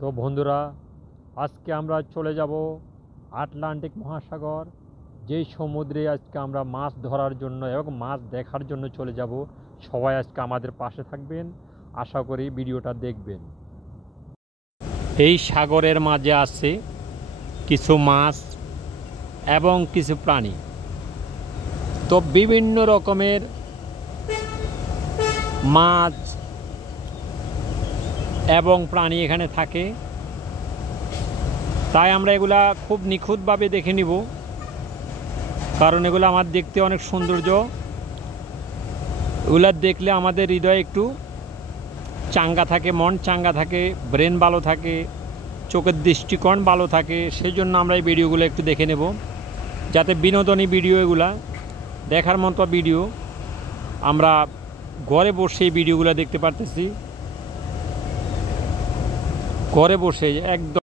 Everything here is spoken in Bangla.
তো বন্ধুরা, আজকে আমরা চলে যাব আটলান্টিক মহাসাগর, যেই সমুদ্রে আজকে আমরা মাছ ধরার জন্য এবং মাছ দেখার জন্য চলে যাব। সবাই আজকে আমাদের পাশে থাকবেন, আশা করি ভিডিওটা দেখবেন। এই সাগরের মাঝে আছে কিছু মাছ এবং কিছু প্রাণী। তো বিভিন্ন রকমের মাছ এবং প্রাণী এখানে থাকে, তাই আমরা এগুলা খুব নিখুঁতভাবে দেখে নিব, কারণ এগুলো আমার দেখতে অনেক সৌন্দর্য। এগুলা দেখলে আমাদের হৃদয় একটু চাঙ্গা থাকে, মন চাঙ্গা থাকে, ব্রেন ভালো থাকে, চোখের দৃষ্টিকোণ ভালো থাকে। সেই জন্য আমরা এই ভিডিওগুলো একটু দেখে নেব, যাতে বিনোদনী ভিডিও, এগুলা দেখার মতো ভিডিও আমরা ঘরে বসে এই ভিডিওগুলো দেখতে পারতেছি, ঘরে বসে একদম।